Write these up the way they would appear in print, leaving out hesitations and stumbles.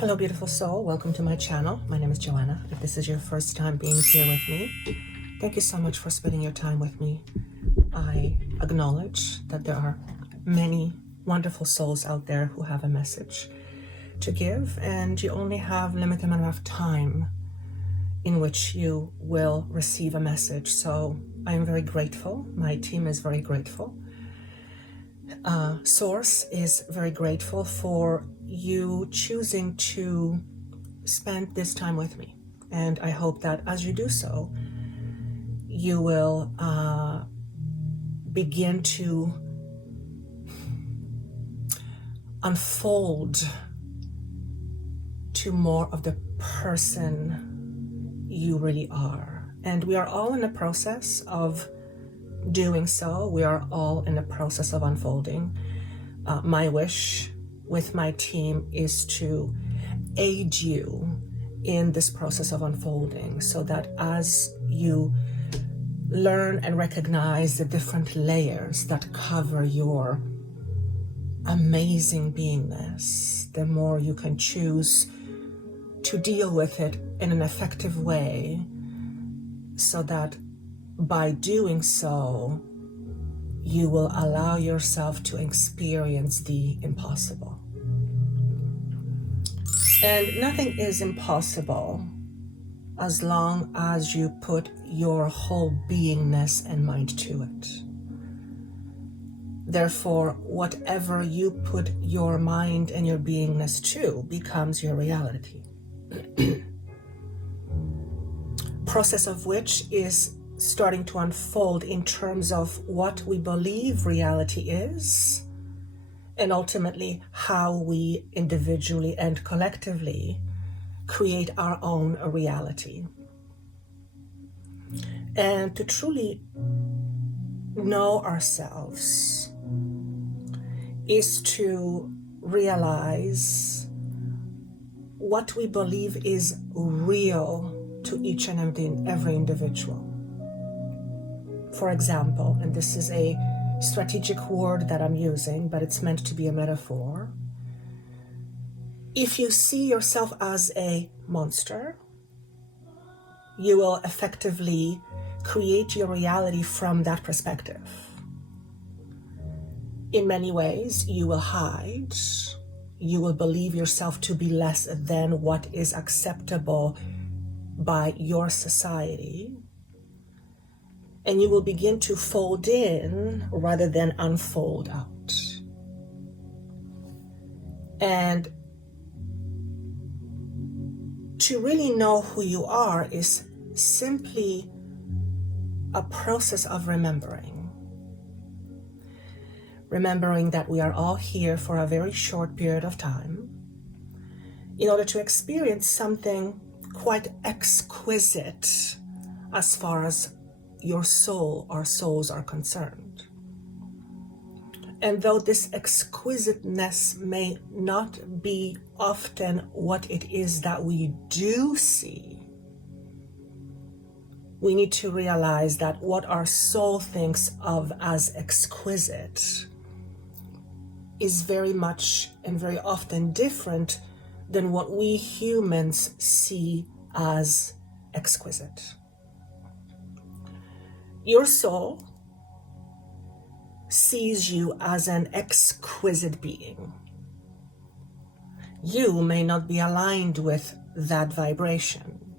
Hello, beautiful soul. Welcome to my channel. My name is Joanna. If this is your first time being here with me, thank you so much for spending your time with me. I acknowledge that there are many wonderful souls out there who have a message to give, and you only have limited amount of time in which you will receive a message. So I am very grateful. My team is very grateful. Source is very grateful for you choosing to spend this time with me. And I hope that as you do so, you will begin to unfold to more of the person you really are. And we are all in the process of doing so. We are all in the process of unfolding. My wish with my team is to aid you in this process of unfolding, so that as you learn and recognize the different layers that cover your amazing beingness, the more you can choose to deal with it in an effective way, so that by doing so, you will allow yourself to experience the impossible. And nothing is impossible as long as you put your whole beingness and mind to it. Therefore, whatever you put your mind and your beingness to becomes your reality. Process of which is starting to unfold in terms of what we believe reality is, and ultimately how we individually and collectively create our own reality. And to truly know ourselves is to realize what we believe is real to each and every individual. For example, and this is a strategic word that I'm using, but it's meant to be a metaphor. If you see yourself as a monster, you will effectively create your reality from that perspective. In many ways, you will hide. You will believe yourself to be less than what is acceptable by your society. And you will begin to fold in rather than unfold out. And to really know who you are is simply a process of remembering. Remembering that we are all here for a very short period of time in order to experience something quite exquisite as far as your soul, our souls are concerned. And though this exquisiteness may not be often what it is that we do see, we need to realize that what our soul thinks of as exquisite is very much and very often different than what we humans see as exquisite. Your soul sees you as an exquisite being. You may not be aligned with that vibration.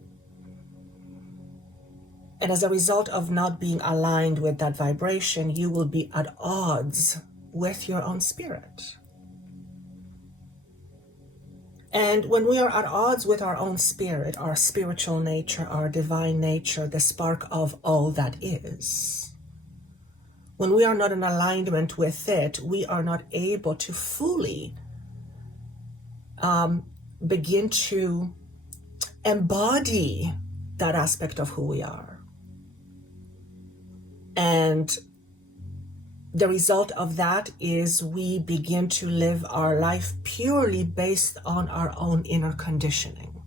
And as a result of not being aligned with that vibration, you will be at odds with your own spirit. And when we are at odds with our own spirit, our spiritual nature, our divine nature, the spark of all that is, when we are not in alignment with it, we are not able to fully begin to embody that aspect of who we are. And the result of that is we begin to live our life purely based on our own inner conditioning,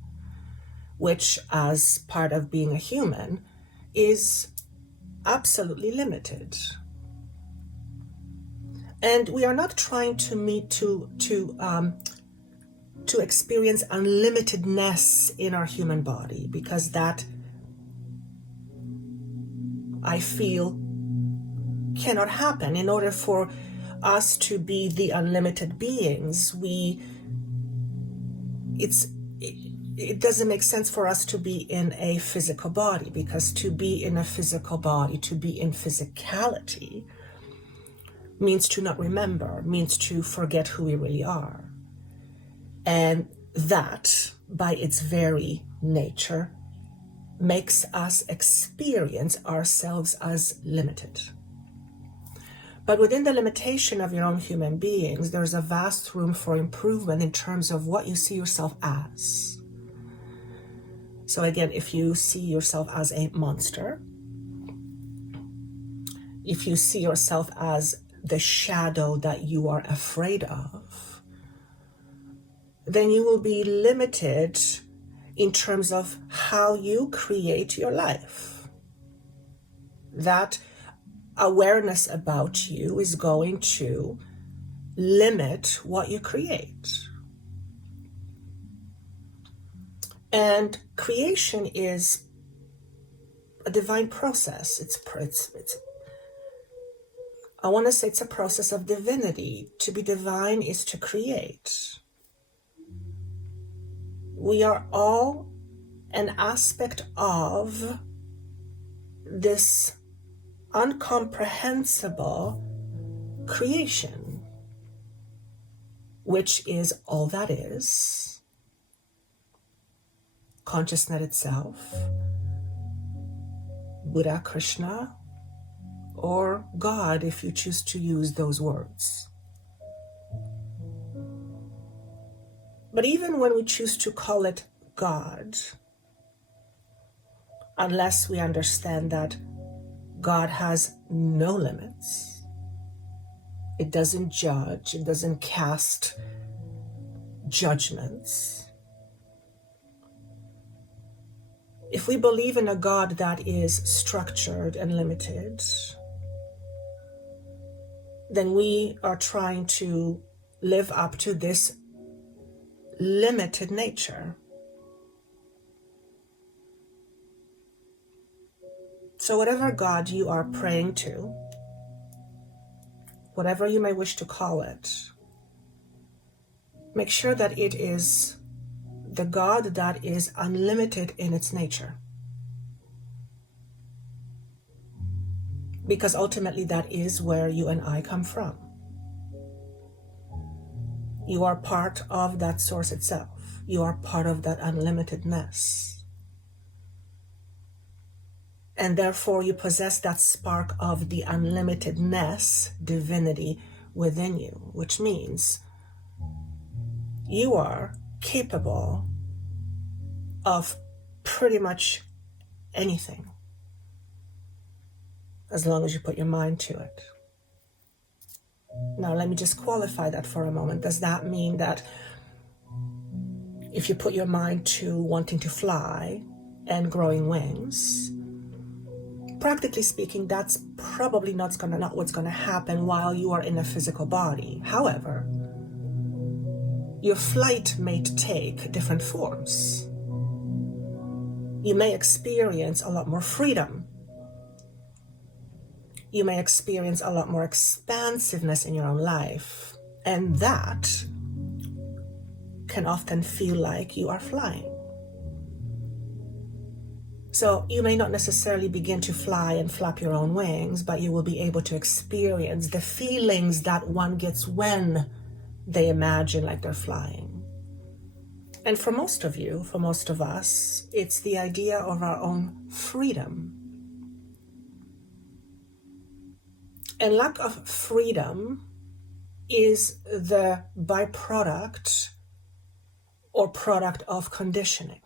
which, as part of being a human, is absolutely limited. And we are not trying to to experience unlimitedness in our human body, because that, I feel, cannot happen. In order for us to be the unlimited beings, it doesn't make sense for us to be in a physical body, because to be in a physical body, to be in physicality, means to not remember, means to forget who we really are. And that, by its very nature, makes us experience ourselves as limited. But within the limitation of your own human beings, there's a vast room for improvement in terms of what you see yourself as. So again, if you see yourself as a monster, if you see yourself as the shadow that you are afraid of, then you will be limited in terms of how you create your life. That awareness about you is going to limit what you create. And creation is a divine process. I want to say it's a process of divinity. To be divine is to create. We are all an aspect of this incomprehensible creation, which is all that is, consciousness itself, Buddha, Krishna, or God, if you choose to use those words. But even when we choose to call it God, unless we understand that God has no limits, it doesn't judge, it doesn't cast judgments. If we believe in a God that is structured and limited, then we are trying to live up to this limited nature. So whatever God you are praying to, whatever you may wish to call it, make sure that it is the God that is unlimited in its nature. Because ultimately that is where you and I come from. You are part of that source itself. You are part of that unlimitedness. And therefore you possess that spark of the unlimitedness, divinity within you, which means you are capable of pretty much anything, as long as you put your mind to it. Now, let me just qualify that for a moment. Does that mean that if you put your mind to wanting to fly and growing wings, practically speaking, that's probably not what's going to happen while you are in a physical body. However, your flight may take different forms. You may experience a lot more freedom. You may experience a lot more expansiveness in your own life. And that can often feel like you are flying. So you may not necessarily begin to fly and flap your own wings, but you will be able to experience the feelings that one gets when they imagine like they're flying. And for most of you, for most of us, it's the idea of our own freedom. And lack of freedom is the byproduct or product of conditioning.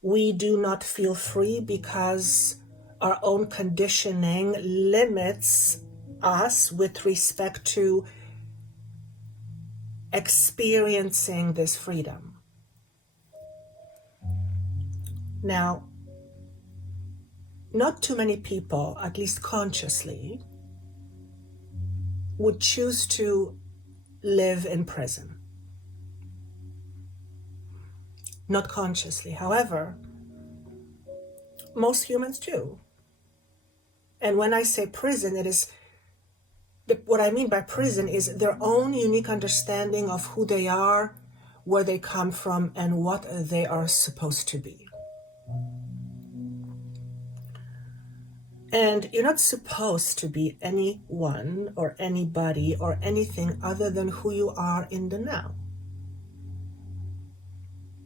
We do not feel free because our own conditioning limits us with respect to experiencing this freedom. Now, not too many people, at least consciously, would choose to live in prison. not consciously. However, most humans do. And when I say prison, it is what I mean by prison is their own unique understanding of who they are, where they come from, and what they are supposed to be. And you're not supposed to be anyone or anybody or anything other than who you are in the now.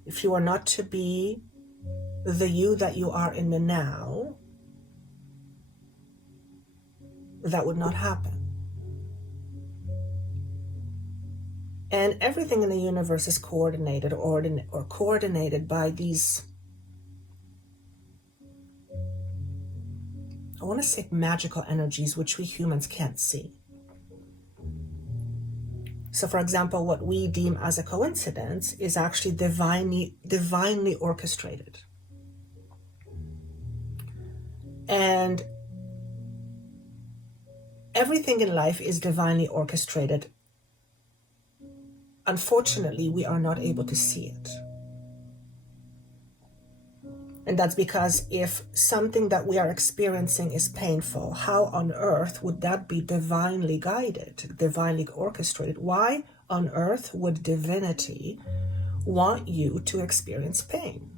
If you are not to be the you that you are in the now, that would not happen. And everything in the universe is coordinated or coordinated by these, I want to say, magical energies which we humans can't see. So for example, what we deem as a coincidence is actually divinely orchestrated. And everything in life is divinely orchestrated. Unfortunately, we are not able to see it. And that's because if something that we are experiencing is painful, how on earth would that be divinely guided, divinely orchestrated? Why on earth would divinity want you to experience pain?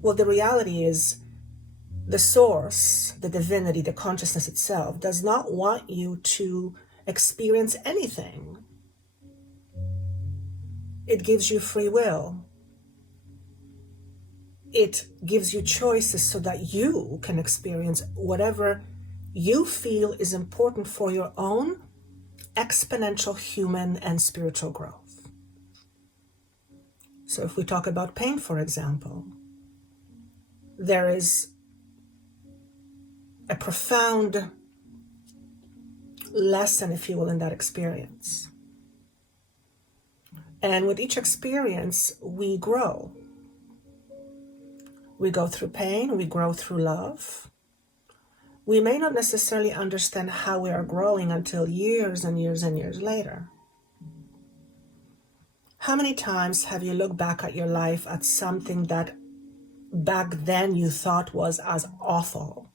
Well, the reality is the source, the divinity, the consciousness itself does not want you to experience anything. It gives you free will. It gives you choices so that you can experience whatever you feel is important for your own exponential human and spiritual growth. So if we talk about pain, for example, there is a profound lesson, if you will, in that experience. And with each experience, we grow. We go through pain, we grow through love. We may not necessarily understand how we are growing until years and years and years later. How many times have you looked back at your life at something that back then you thought was as awful?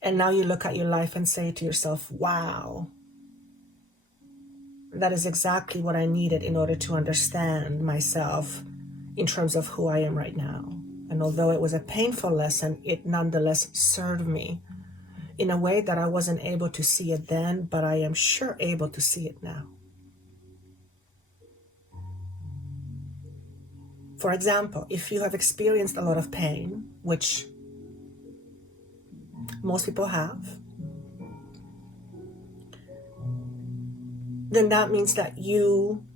And now you look at your life and say to yourself, wow, that is exactly what I needed in order to understand myself in terms of who I am right now. And although it was a painful lesson, it nonetheless served me in a way that I wasn't able to see it then, but I am sure able to see it now. For example, if you have experienced a lot of pain, which most people have, then that means that you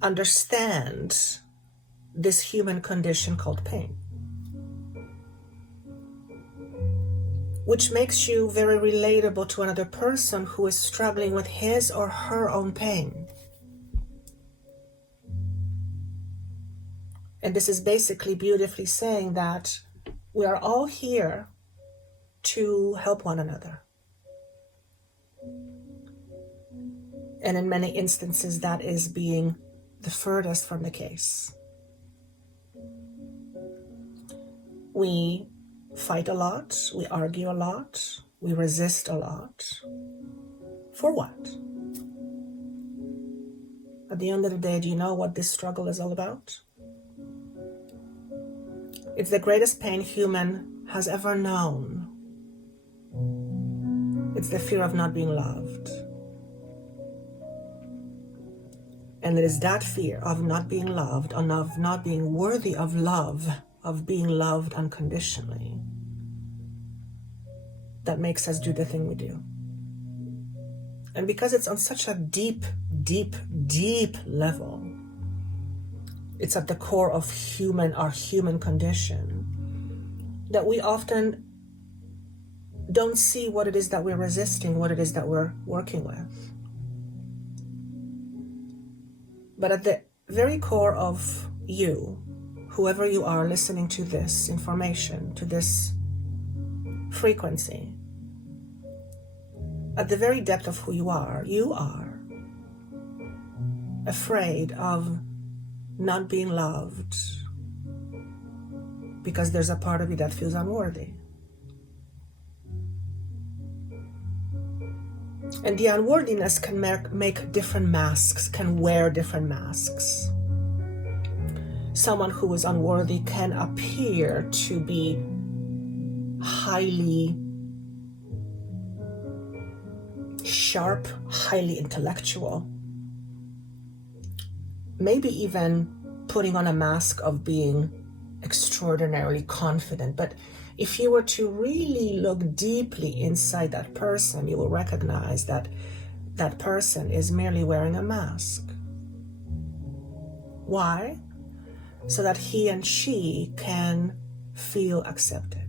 understand this human condition called pain, which makes you very relatable to another person who is struggling with his or her own pain. And this is basically beautifully saying that we are all here to help one another. And in many instances, that is being the furthest from the case. We fight a lot, we argue a lot, we resist a lot. For what? At the end of the day, do you know what this struggle is all about? It's the greatest pain human has ever known. It's the fear of not being loved. And it is that fear of not being loved, and of not being worthy of love, of being loved unconditionally, that makes us do the thing we do. And because it's on such a deep, deep, deep level, it's at the core of our human condition, that we often don't see what it is that we're resisting, what it is that we're working with. But at the very core of you, whoever you are listening to this information, to this frequency, at the very depth of who you are afraid of not being loved because there's a part of you that feels unworthy. And the unworthiness can make different masks, can wear different masks. Someone who is unworthy can appear to be highly sharp, highly intellectual, maybe even putting on a mask of being extraordinarily confident. But if you were to really look deeply inside that person, you will recognize that that person is merely wearing a mask. Why? So that he and she can feel accepted.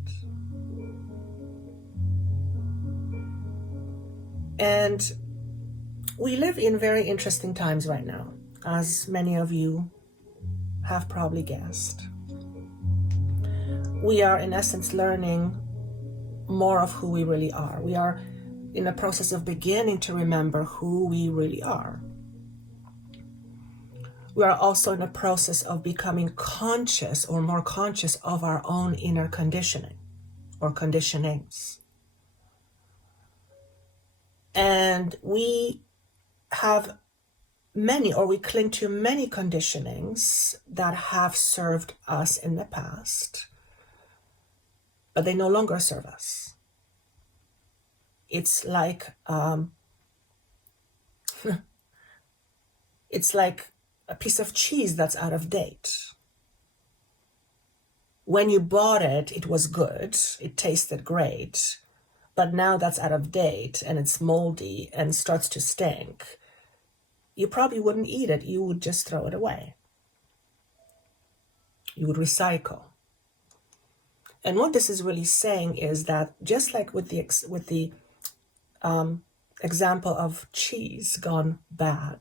And we live in very interesting times right now, as many of you have probably guessed. We are, in essence, learning more of who we really are. We are in the process of beginning to remember who we really are. We are also in the process of becoming conscious or more conscious of our own inner conditioning or conditionings. And we have many, or we cling to many conditionings that have served us in the past, but they no longer serve us. It's like it's like a piece of cheese that's out of date. When you bought it, it was good, it tasted great, but now that's out of date and it's moldy and starts to stink. You probably wouldn't eat it, you would just throw it away. You would recycle. And what this is really saying is that just like with the example of cheese gone bad,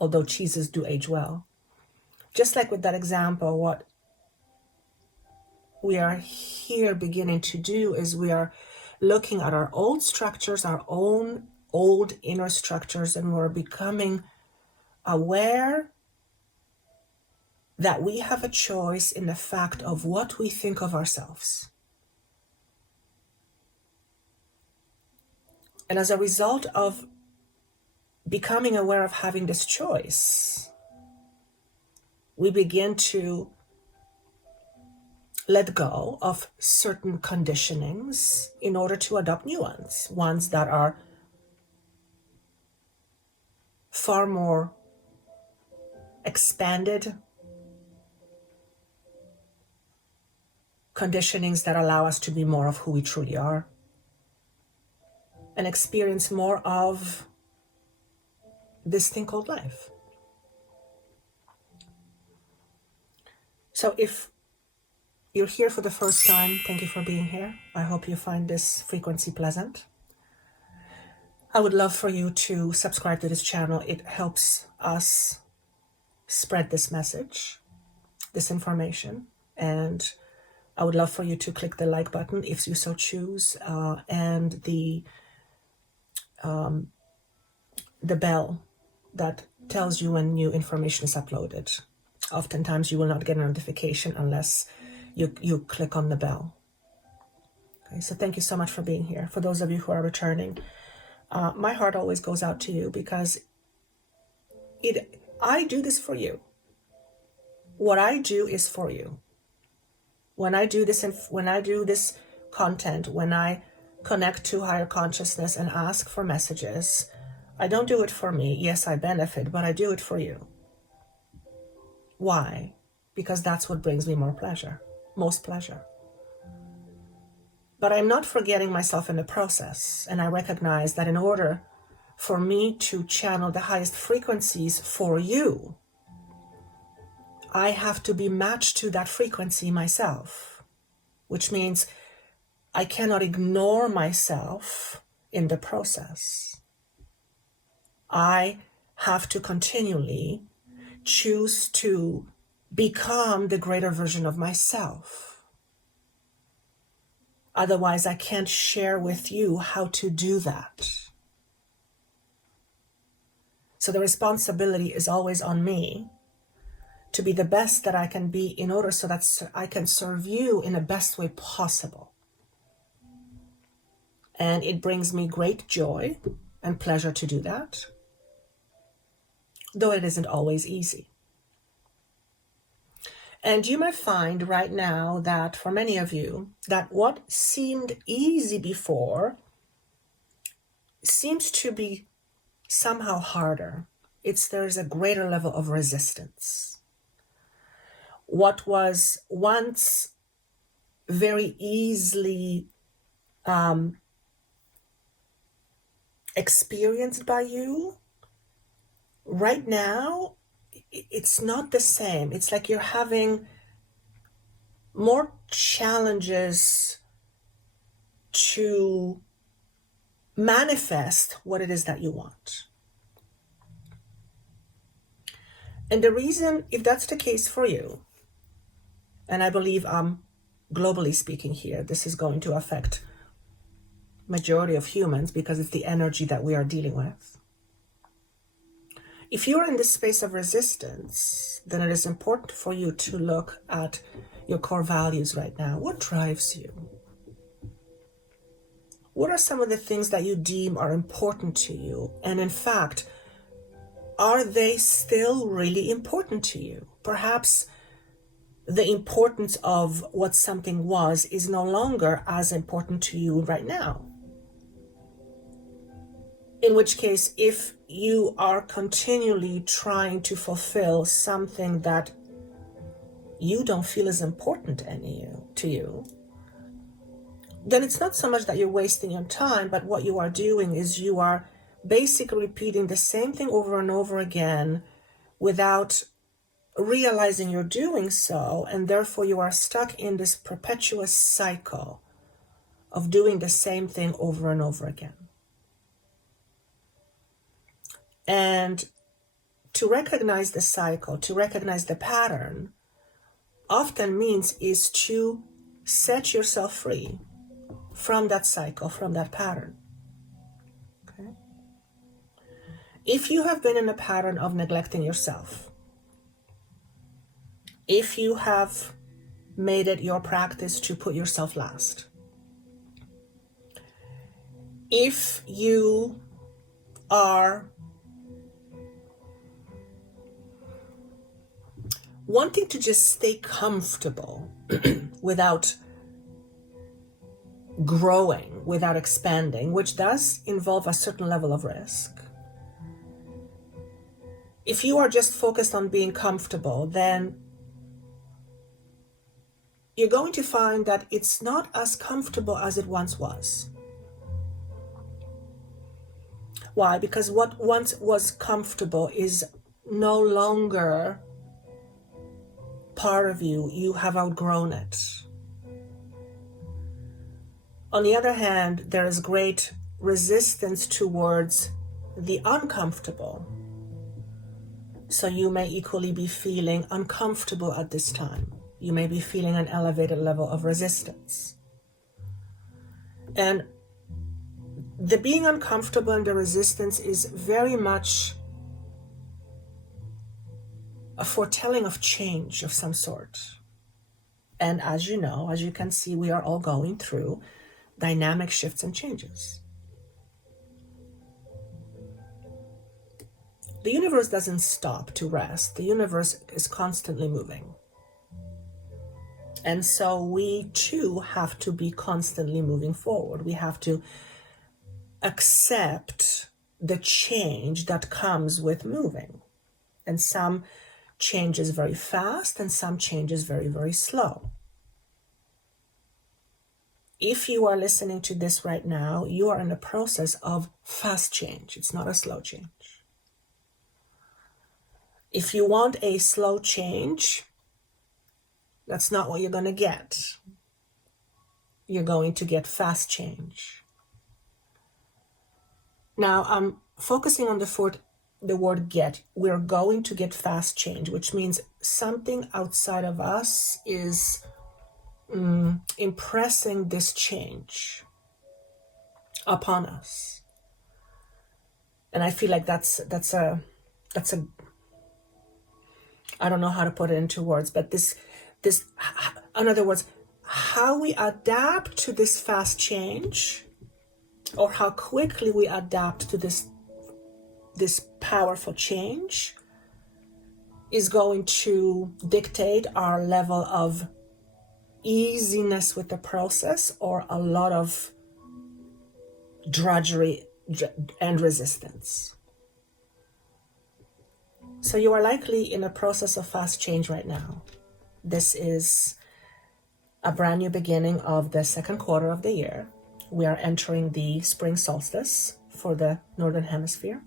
although cheeses do age well, just like with that example, what we are here beginning to do is we are looking at our old structures, our own old inner structures, and we're becoming aware that we have a choice in the fact of what we think of ourselves. And as a result of becoming aware of having this choice, we begin to let go of certain conditionings in order to adopt new ones that are far more expanded, conditionings that allow us to be more of who we truly are and experience more of this thing called life. So if you're here for the first time, thank you for being here. I hope you find this frequency pleasant. I would love for you to subscribe to this channel. It helps us spread this message, this information, and I would love for you to click the like button if you so choose, and the bell that tells you when new information is uploaded. Oftentimes you will not get a notification unless you click on the bell. Okay, so thank you so much for being here. For those of you who are returning, my heart always goes out to you because I do this for you. What I do is for you. When I do this content, when I connect to higher consciousness and ask for messages, I don't do it for me. Yes, I benefit, but I do it for you. Why? Because that's what brings me most pleasure. But I'm not forgetting myself in the process. And I recognize that in order for me to channel the highest frequencies for you, I have to be matched to that frequency myself, which means I cannot ignore myself in the process. I have to continually choose to become the greater version of myself. Otherwise, I can't share with you how to do that. So the responsibility is always on me to be the best that I can be in order so that I can serve you in the best way possible. And it brings me great joy and pleasure to do that, though it isn't always easy. And you might find right now that for many of you, that what seemed easy before seems to be somehow harder. There's a greater level of resistance. What was once very easily experienced by you, right now, it's not the same. It's like you're having more challenges to manifest what it is that you want. And the reason, if that's the case for you, and I believe globally speaking here, this is going to affect majority of humans because it's the energy that we are dealing with. If you're in this space of resistance, then it is important for you to look at your core values right now. What drives you? What are some of the things that you deem are important to you? And in fact, are they still really important to you? Perhaps the importance of what something was is no longer as important to you right now. In which case, if you are continually trying to fulfill something that you don't feel is important to you, then it's not so much that you're wasting your time, but what you are doing is you are basically repeating the same thing over and over again without realizing you're doing so, and therefore you are stuck in this perpetuous cycle of doing the same thing over and over again. And to recognize the cycle, to recognize the pattern, often means is to set yourself free from that cycle, from that pattern. Okay? If you have been in a pattern of neglecting yourself, if you have made it your practice to put yourself last, if you are wanting to just stay comfortable without growing, without expanding, which does involve a certain level of risk. If you are just focused on being comfortable, then you're going to find that it's not as comfortable as it once was. Why? Because what once was comfortable is no longer part of you. You have outgrown it. On the other hand, there is great resistance towards the uncomfortable. So you may equally be feeling uncomfortable at this time. You may be feeling an elevated level of resistance. And the being uncomfortable and the resistance is very much a foretelling of change of some sort. And as you know, as you can see, we are all going through dynamic shifts and changes. The universe doesn't stop to rest. The universe is constantly moving. And so we too have to be constantly moving forward. We have to accept the change that comes with moving. And some changes very fast and some changes very, very slow. If you are listening to this right now, you are in the process of fast change. It's not a slow change. If you want a slow change, that's not what you're going to get. You're going to get fast change. Now, I'm focusing on the word get. We're going to get fast change, which means something outside of us is impressing this change upon us. And I feel like that's a I don't know how to put it into words, but this, in other words, how we adapt to this fast change, or how quickly we adapt to this powerful change, is going to dictate our level of easiness with the process, or a lot of drudgery and resistance. So you are likely in a process of fast change right now. This is a brand new beginning of the second quarter of the year. We are entering the spring solstice for the Northern Hemisphere.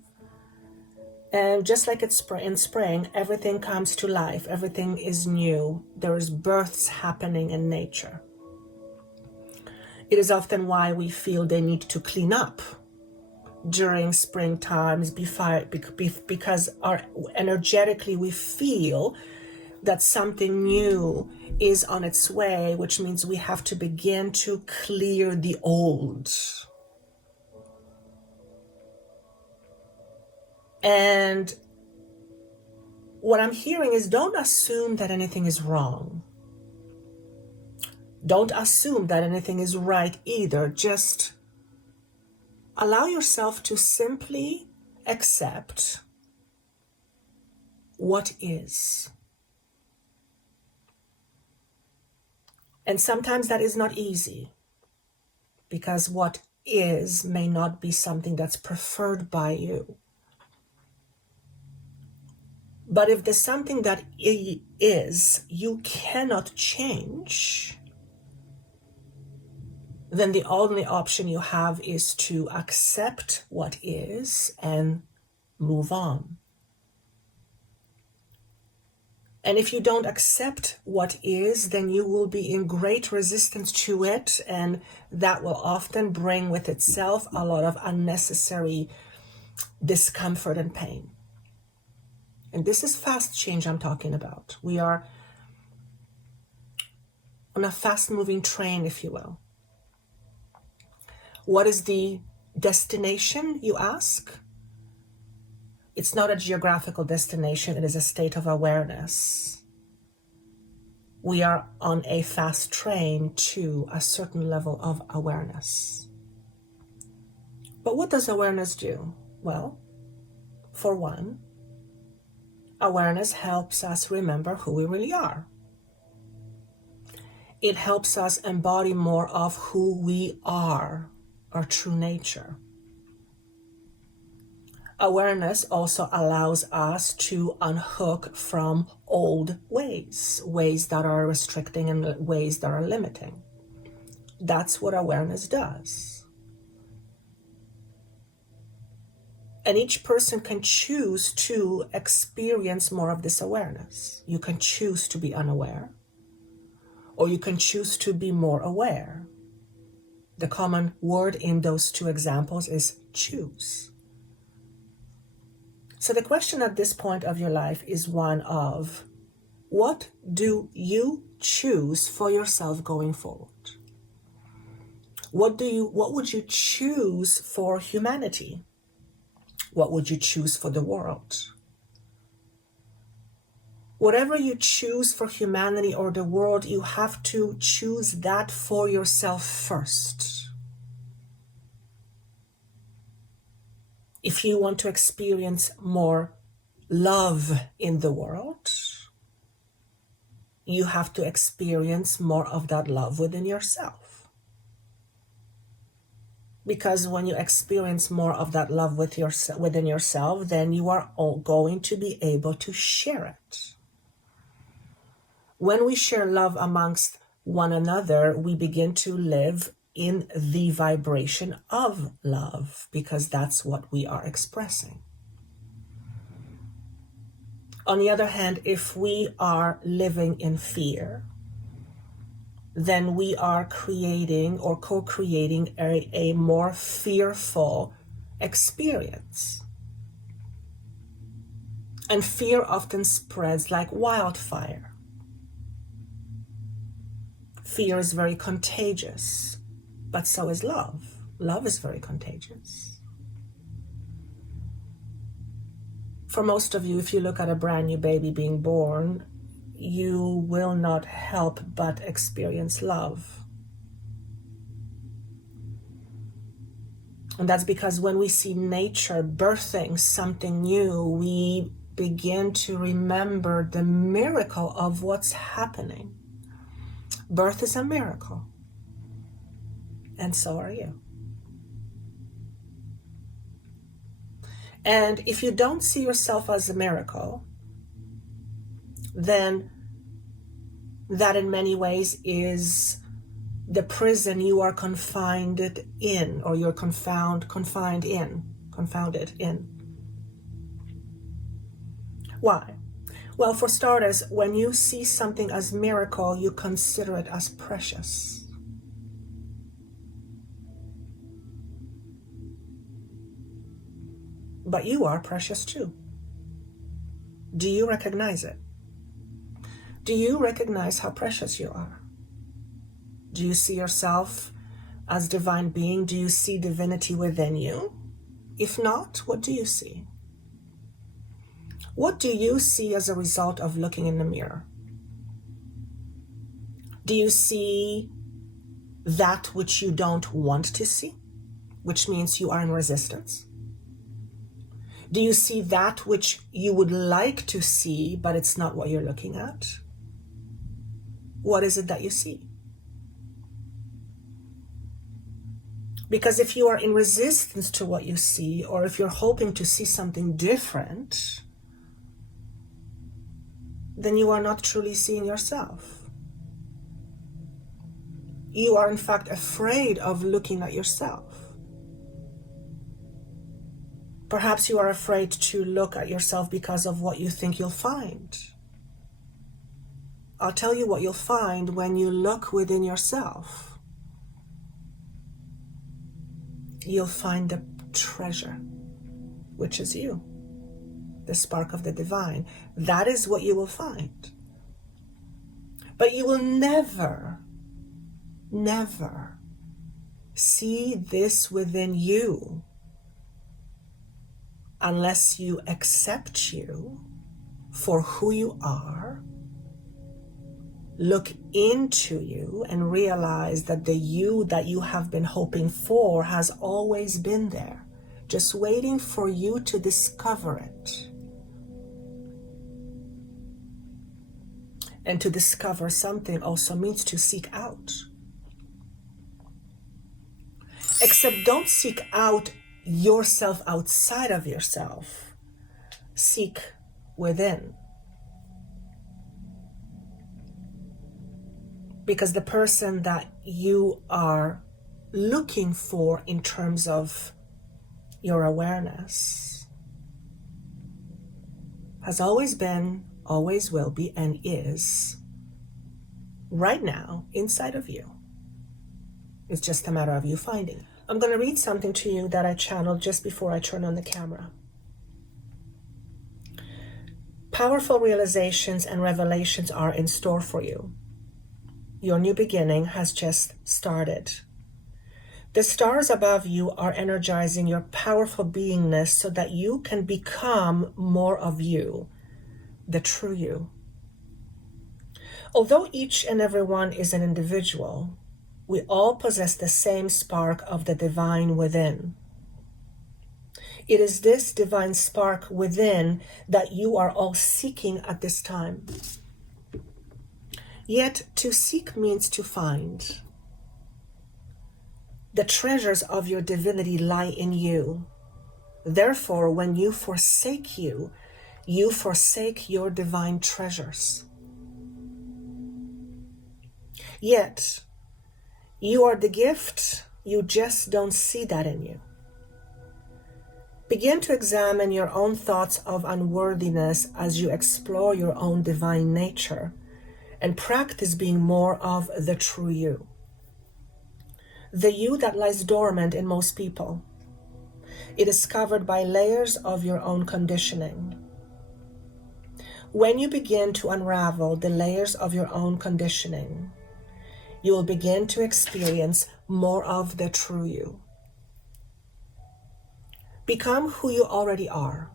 And just like it's in spring, everything comes to life. Everything is new. There is births happening in nature. It is often why we feel they need to clean up during spring times, because energetically we feel that something new is on its way, which means we have to begin to clear the old. And what I'm hearing is, don't assume that anything is wrong. Don't assume that anything is right either. Just allow yourself to simply accept what is. And sometimes that is not easy, because what is may not be something that's preferred by you. But if there's something that is you cannot change, then the only option you have is to accept what is and move on. And if you don't accept what is, then you will be in great resistance to it, and that will often bring with itself a lot of unnecessary discomfort and pain. And this is fast change I'm talking about. We are on a fast-moving train, if you will. What is the destination, you ask? It's not a geographical destination, it is a state of awareness. We are on a fast train to a certain level of awareness. But what does awareness do? Well, for one, awareness helps us remember who we really are. It helps us embody more of who we are, our true nature. Awareness also allows us to unhook from old ways that are restricting and ways that are limiting. That's what awareness does. And each person can choose to experience more of this awareness. You can choose to be unaware, or you can choose to be more aware. The common word in those two examples is choose. So the question at this point of your life is one of, what do you choose for yourself going forward? What would you choose for humanity? What would you choose for the world? Whatever you choose for humanity or the world, you have to choose that for yourself first. If you want to experience more love in the world, you have to experience more of that love within yourself. Because when you experience more of that love within yourself, then you are all going to be able to share it. When we share love amongst one another, we begin to live in the vibration of love, because that's what we are expressing. On the other hand, if we are living in fear, then we are creating or co-creating a more fearful experience. And fear often spreads like wildfire. Fear is very contagious, but so is love. Love is very contagious. For most of you, if you look at a brand new baby being born, you will not help but experience love. And that's because when we see nature birthing something new, we begin to remember the miracle of what's happening. Birth is a miracle, and so are you. And if you don't see yourself as a miracle, then that in many ways is the prison you are confounded in, or you're confounded in. Why? Well, for starters, when you see something as miracle, you consider it as precious. But you are precious too. Do you recognize it? Do you recognize how precious you are? Do you see yourself as divine being? Do you see divinity within you? If not, what do you see? What do you see as a result of looking in the mirror? Do you see that which you don't want to see, which means you are in resistance? Do you see that which you would like to see, but it's not what you're looking at? What is it that you see? Because if you are in resistance to what you see, or if you're hoping to see something different, then you are not truly seeing yourself. You are in fact afraid of looking at yourself. Perhaps you are afraid to look at yourself because of what you think you'll find. I'll tell you what you'll find when you look within yourself. You'll find the treasure, which is you, the spark of the divine. That is what you will find. But you will never see this within you unless you accept you for who you are, look into you, and realize that the you that you have been hoping for has always been there, just waiting for you to discover it. And to discover something also means to seek out. Except don't seek out yourself outside of yourself. Seek within. Because the person that you are looking for in terms of your awareness has always been, always will be, and is right now inside of you. It's just a matter of you finding it. I'm going to read something to you that I channeled just before I turn on the camera. Powerful realizations and revelations are in store for you. Your new beginning has just started. The stars above you are energizing your powerful beingness so that you can become more of you, the true you. Although each and every one is an individual, we all possess the same spark of the divine within. It is this divine spark within that you are all seeking at this time. Yet to seek means to find. The treasures of your divinity lie in you. Therefore, when you forsake you, you forsake your divine treasures. Yet, you are the gift, you just don't see that in you. Begin to examine your own thoughts of unworthiness as you explore your own divine nature and practice being more of the true you. The you that lies dormant in most people. It is covered by layers of your own conditioning. When you begin to unravel the layers of your own conditioning, you will begin to experience more of the true you. Become who you already are.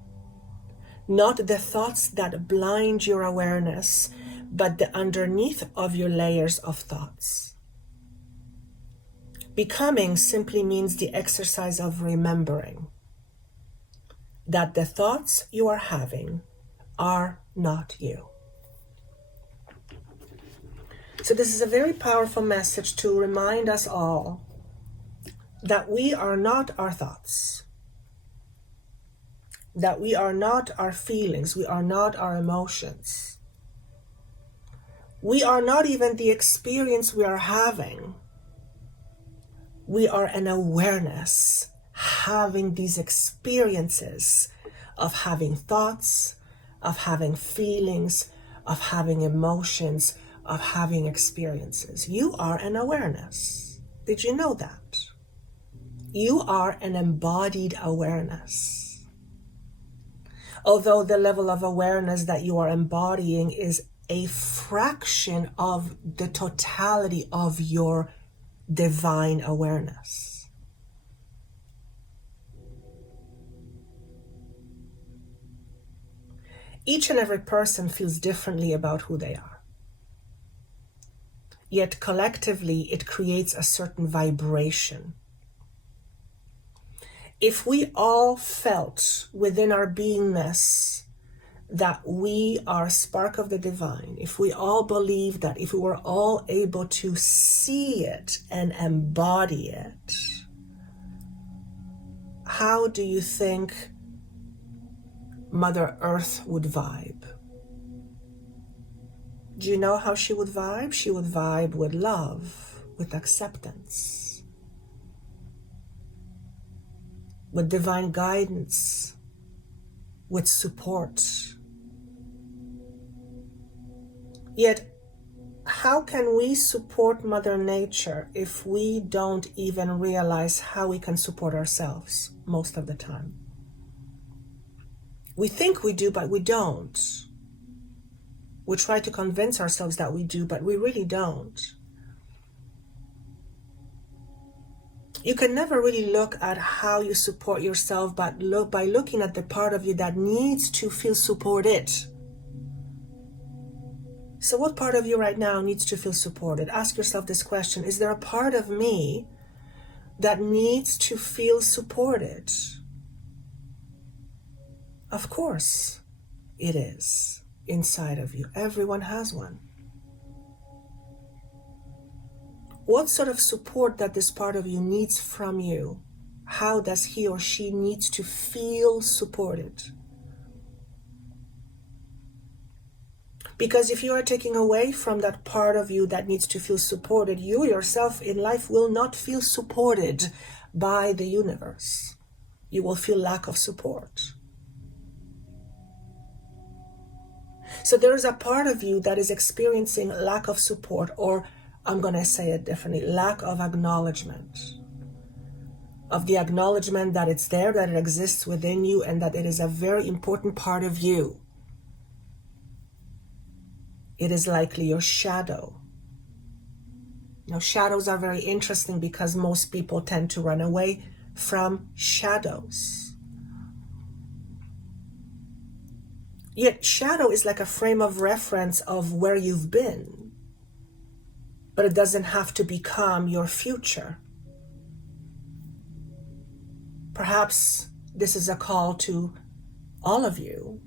not the thoughts that blind your awareness, but the underneath of your layers of thoughts. Becoming simply means the exercise of remembering that the thoughts you are having are not you. So this is a very powerful message to remind us all that we are not our thoughts, that we are not our feelings, we are not our emotions. We are not even the experience we are having. We are an awareness having these experiences of having thoughts, of having feelings, of having emotions, of having experiences. You are an awareness. Did you know that? You are an embodied awareness. Although the level of awareness that you are embodying is a fraction of the totality of your divine awareness. Each and every person feels differently about who they are. Yet collectively, it creates a certain vibration. If we all felt within our beingness that we are a spark of the divine, if we all believe that, if we were all able to see it and embody it, how do you think Mother Earth would vibe? Do you know how she would vibe? She would vibe with love, with acceptance, with divine guidance, with support. Yet, how can we support Mother Nature if we don't even realize how we can support ourselves most of the time? We think we do, but we don't. We try to convince ourselves that we do, but we really don't. You can never really look at how you support yourself, but by looking at the part of you that needs to feel supported. So what part of you right now needs to feel supported? Ask yourself this question. Is there a part of me that needs to feel supported? Of course it is inside of you. Everyone has one. What sort of support that this part of you needs from you? How does he or she needs to feel supported? Because if you are taking away from that part of you that needs to feel supported, you yourself in life will not feel supported by the universe. You will feel lack of support. So there is a part of you that is experiencing lack of support, or I'm going to say it differently, lack of acknowledgement. Of the acknowledgement that it's there, that it exists within you, and that it is a very important part of you. It is likely your shadow. Now, shadows are very interesting because most people tend to run away from shadows. Yet shadow is like a frame of reference of where you've been, but it doesn't have to become your future. Perhaps this is a call to all of you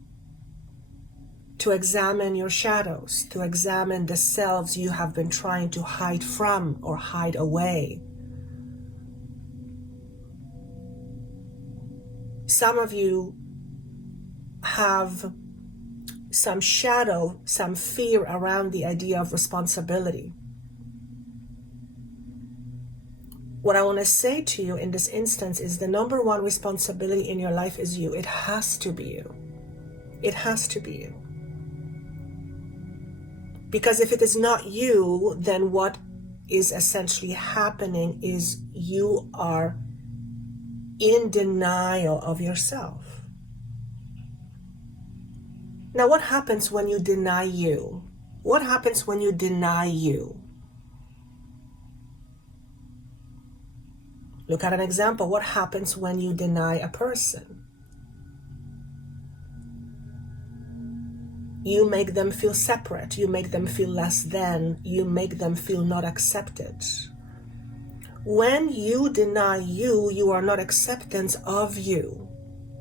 to examine your shadows, to examine the selves you have been trying to hide from or hide away. Some of you have some shadow, some fear around the idea of responsibility. What I want to say to you in this instance is the number one responsibility in your life is you. It has to be you. It has to be you. Because if it is not you, then what is essentially happening is you are in denial of yourself. Now, what happens when you deny you? What happens when you deny you? Look at an example. What happens when you deny a person? You make them feel separate. You make them feel less than. You make them feel not accepted. When you deny you, you are not acceptance of you.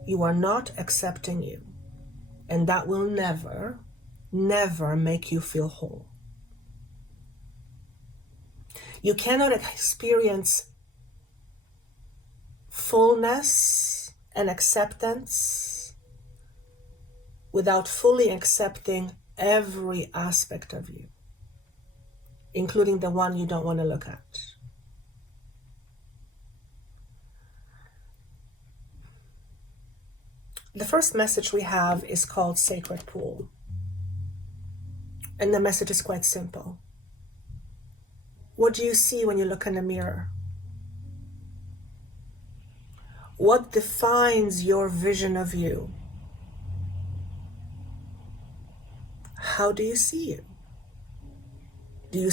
You are not accepting you. And that will never, never make you feel whole. You cannot experience fullness and acceptance without fully accepting every aspect of you, including the one you don't want to look at. The first message we have is called Sacred Pool. And the message is quite simple. What do you see when you look in the mirror? What defines your vision of you? How do you see you? Do you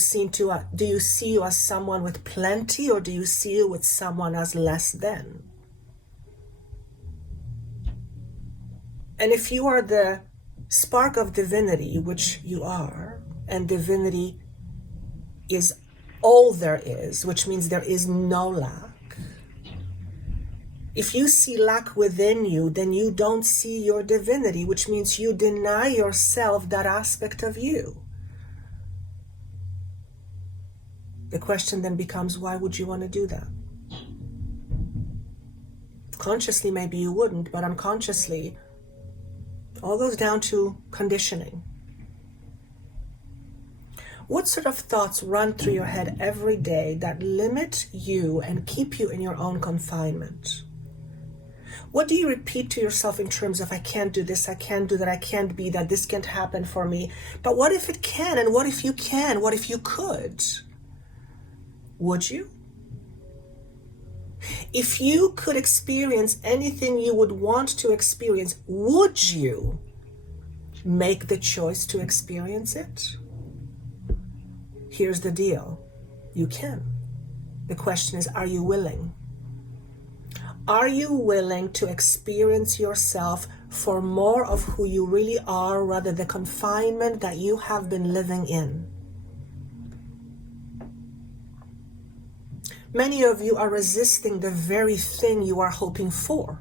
see you as someone with plenty, or do you see you with someone as less than? And if you are the spark of divinity, which you are, and divinity is all there is, which means there is no lack. If you see lack within you, then you don't see your divinity, which means you deny yourself that aspect of you. The question then becomes, why would you want to do that? Consciously, maybe you wouldn't, but unconsciously, all goes down to conditioning. What sort of thoughts run through your head every day that limit you and keep you in your own confinement? What do you repeat to yourself in terms of, I can't do this, I can't do that, I can't be that, this can't happen for me? But what if it can? And what if you can? What if you could? Would you? If you could experience anything you would want to experience, would you make the choice to experience it? Here's the deal. You can. The question is, are you willing? Are you willing to experience yourself for more of who you really are, rather than the confinement that you have been living in? Many of you are resisting the very thing you are hoping for.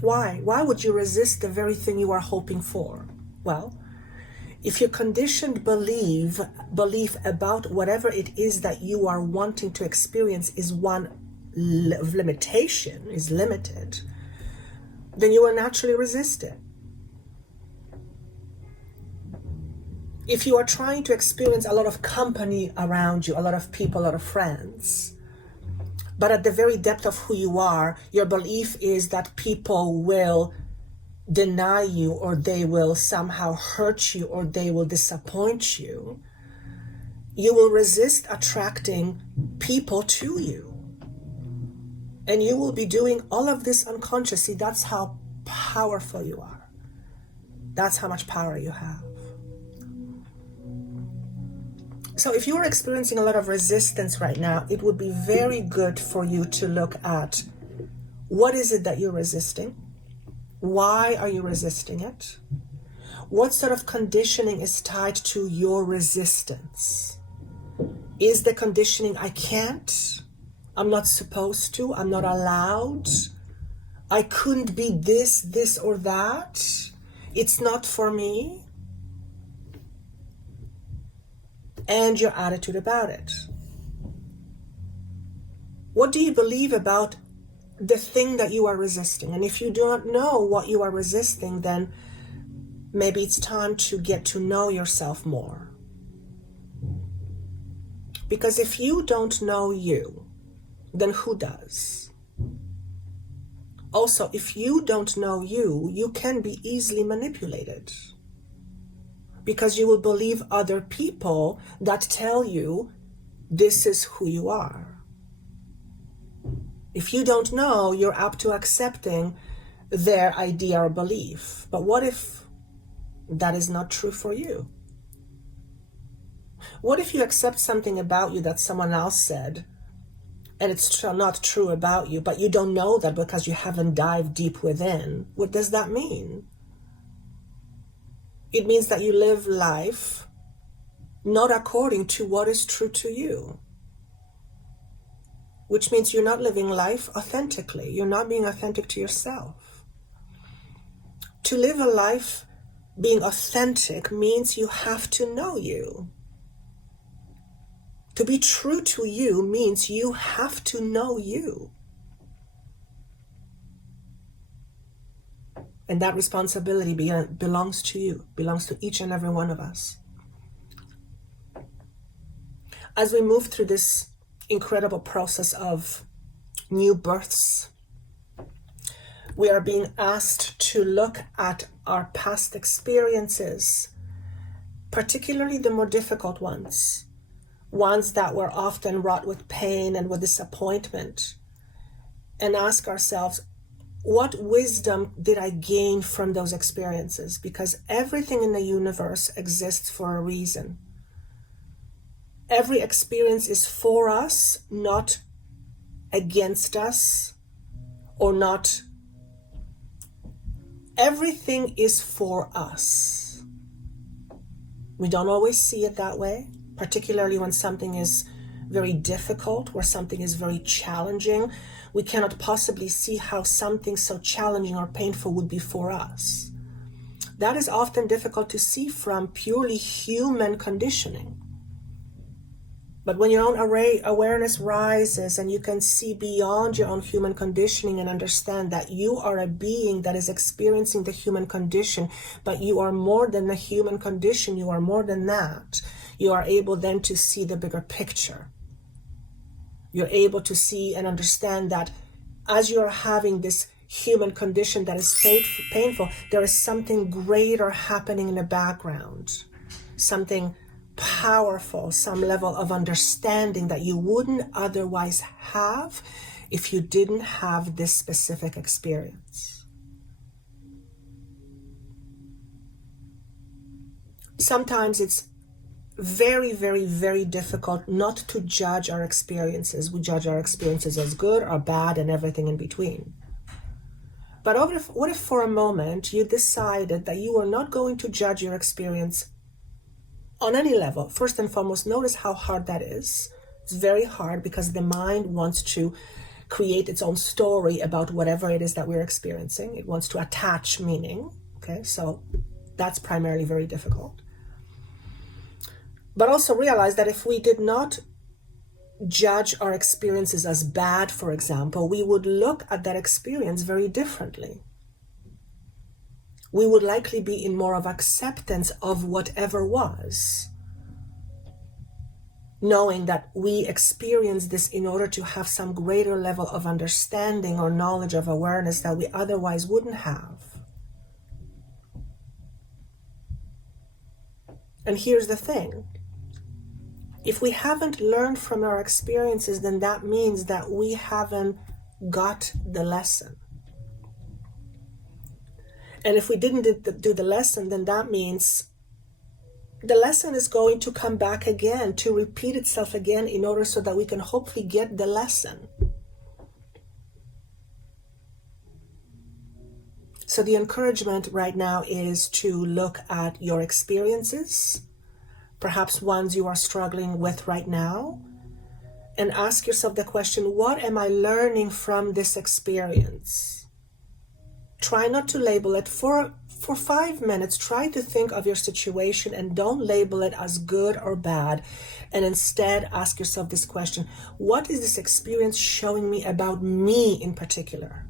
Why? Why would you resist the very thing you are hoping for? Well, if your conditioned belief about whatever it is that you are wanting to experience is one of limitation, is limited, then you will naturally resist it. If you are trying to experience a lot of company around you, a lot of people, a lot of friends, but at the very depth of who you are, your belief is that people will deny you, or they will somehow hurt you, or they will disappoint you, you will resist attracting people to you. And you will be doing all of this unconsciously. That's how powerful you are. That's how much power you have. So if you are experiencing a lot of resistance right now, it would be very good for you to look at, what is it that you're resisting? Why are you resisting it? What sort of conditioning is tied to your resistance? Is the conditioning, I can't, I'm not supposed to, I'm not allowed, I couldn't be this or that, it's not for me? And your attitude about it. What do you believe about the thing that you are resisting? And if you do not know what you are resisting, then maybe it's time to get to know yourself more. Because if you don't know you, then who does? Also, if you don't know you, you can be easily manipulated. Because you will believe other people that tell you this is who you are. If you don't know, you're apt to accepting their idea or belief. But what if that is not true for you? What if you accept something about you that someone else said, and it's not true about you, but you don't know that because you haven't dived deep within, what does that mean? It means that you live life not according to what is true to you, which means you're not living life authentically. You're not being authentic to yourself. To live a life being authentic means you have to know you. To be true to you means you have to know you. And that responsibility belongs to you, belongs to each and every one of us. As we move through this incredible process of new births, we are being asked to look at our past experiences, particularly the more difficult ones that were often wrought with pain and with disappointment, and ask ourselves, what wisdom did I gain from those experiences? Because everything in the universe exists for a reason. Every experience is for us, not against us, or not. Everything is for us. We don't always see it that way, particularly when something is very difficult, where something is very challenging. We cannot possibly see how something so challenging or painful would be for us. That is often difficult to see from purely human conditioning. But when your own awareness rises and you can see beyond your own human conditioning and understand that you are a being that is experiencing the human condition, but you are more than the human condition, you are more than that, you are able then to see the bigger picture. You're able to see and understand that as you are having this human condition that is painful, there is something greater happening in the background, something powerful, some level of understanding that you wouldn't otherwise have if you didn't have this specific experience. Sometimes it's very, very, very difficult not to judge our experiences. We judge our experiences as good or bad and everything in between. But what if for a moment you decided that you are not going to judge your experience on any level? First and foremost, notice how hard that is. It's very hard because the mind wants to create its own story about whatever it is that we're experiencing. It wants to attach meaning. Okay, so that's primarily very difficult. But also realize that if we did not judge our experiences as bad, for example, we would look at that experience very differently. We would likely be in more of acceptance of whatever was, knowing that we experience this in order to have some greater level of understanding or knowledge of awareness that we otherwise wouldn't have. And here's the thing. If we haven't learned from our experiences, then that means that we haven't got the lesson. And if we didn't do the lesson, then that means the lesson is going to come back again, to repeat itself again in order so that we can hopefully get the lesson. So the encouragement right now is to look at your experiences, perhaps ones you are struggling with right now, and ask yourself the question, what am I learning from this experience? Try not to label it. For 5 minutes, try to think of your situation and don't label it as good or bad. And instead ask yourself this question, what is this experience showing me about me in particular?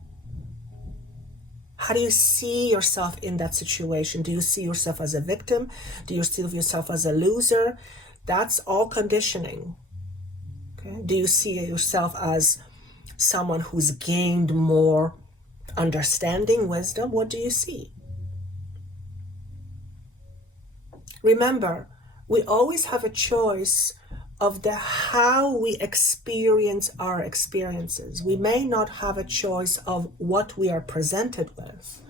How do you see yourself in that situation? Do you see yourself as a victim? Do you see yourself as a loser? That's all conditioning. Okay? Do you see yourself as someone who's gained more understanding, wisdom? What do you see? Remember, we always have a choice of how we experience our experiences. We may not have a choice of what we are presented with,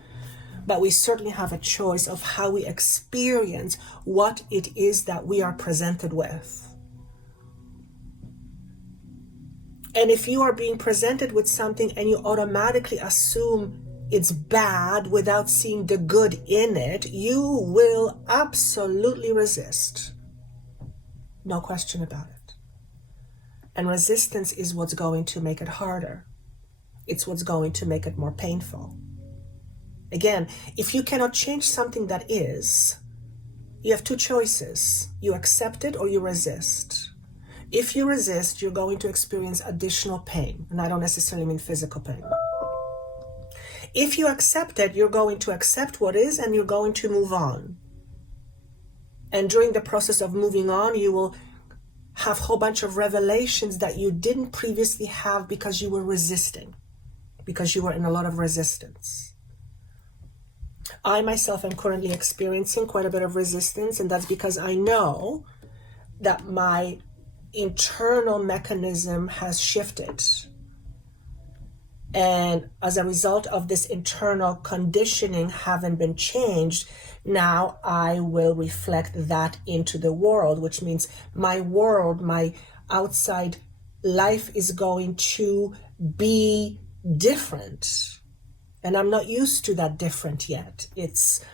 but we certainly have a choice of how we experience what it is that we are presented with. And if you are being presented with something and you automatically assume it's bad without seeing the good in it, you will absolutely resist. No question about it. And resistance is what's going to make it harder. It's what's going to make it more painful. Again, if you cannot change something that is, you have two choices. You accept it or you resist. If you resist, you're going to experience additional pain. And I don't necessarily mean physical pain. If you accept it, you're going to accept what is and you're going to move on. And during the process of moving on, you will have a whole bunch of revelations that you didn't previously have because you were resisting, because you were in a lot of resistance. I myself am currently experiencing quite a bit of resistance, and that's because I know that my internal mechanism has shifted. And as a result of this internal conditioning having been changed, now I will reflect that into the world, which means my world, my outside life is going to be different. And I'm not used to that different yet. It's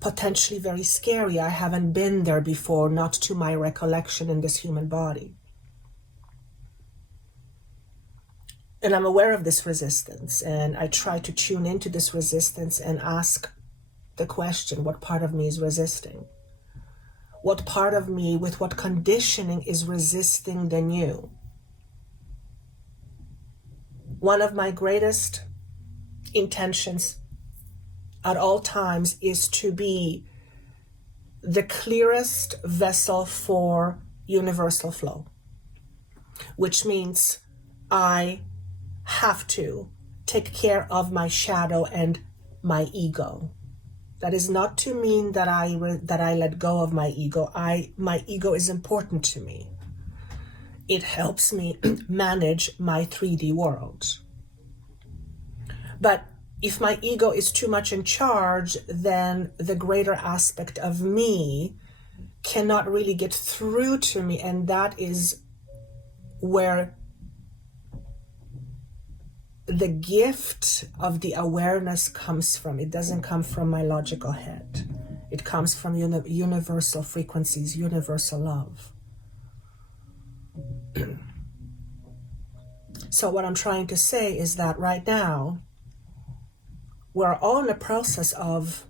potentially very scary. I haven't been there before, not to my recollection in this human body. And I'm aware of this resistance, and I try to tune into this resistance and ask the question, what part of me is resisting? What part of me, with what conditioning, is resisting the new? One of my greatest intentions at all times is to be the clearest vessel for universal flow, which means I have to take care of my shadow and my ego. That is not to mean that I let go of my ego. My ego is important to me. It helps me manage my 3D world. But if my ego is too much in charge, then the greater aspect of me cannot really get through to me, and that is where the gift of the awareness comes from. It doesn't come from my logical head. It comes from universal frequencies, universal love. So what I'm trying to say is that right now, we're all in the process of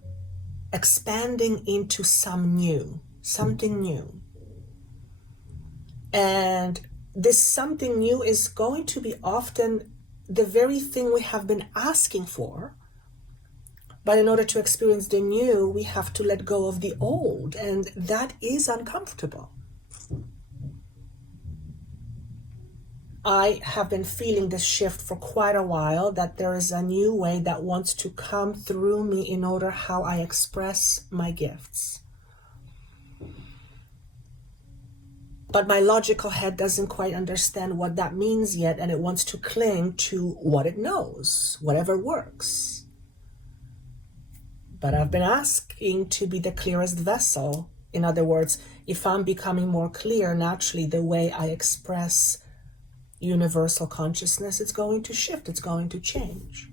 expanding into something new. And this something new is going to be often the very thing we have been asking for. But in order to experience the new, we have to let go of the old, and that is uncomfortable. I have been feeling this shift for quite a while, that there is a new way that wants to come through me in order how I express my gifts. But my logical head doesn't quite understand what that means yet, and it wants to cling to what it knows, whatever works. But I've been asking to be the clearest vessel. In other words, if I'm becoming more clear, naturally the way I express universal consciousness, it's going to shift, it's going to change.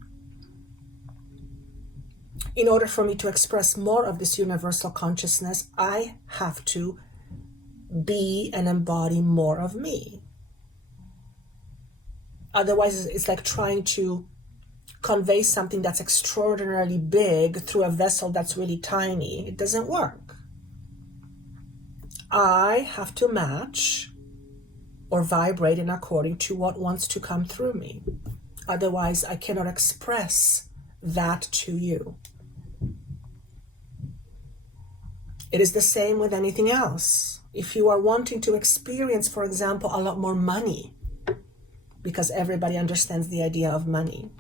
In order for me to express more of this universal consciousness, I have to be and embody more of me. Otherwise, it's like trying to convey something that's extraordinarily big through a vessel that's really tiny. It doesn't work. I have to match or vibrate in according to what wants to come through me. Otherwise, I cannot express that to you. It is the same with anything else. If you are wanting to experience, for example, a lot more money, because everybody understands the idea of money,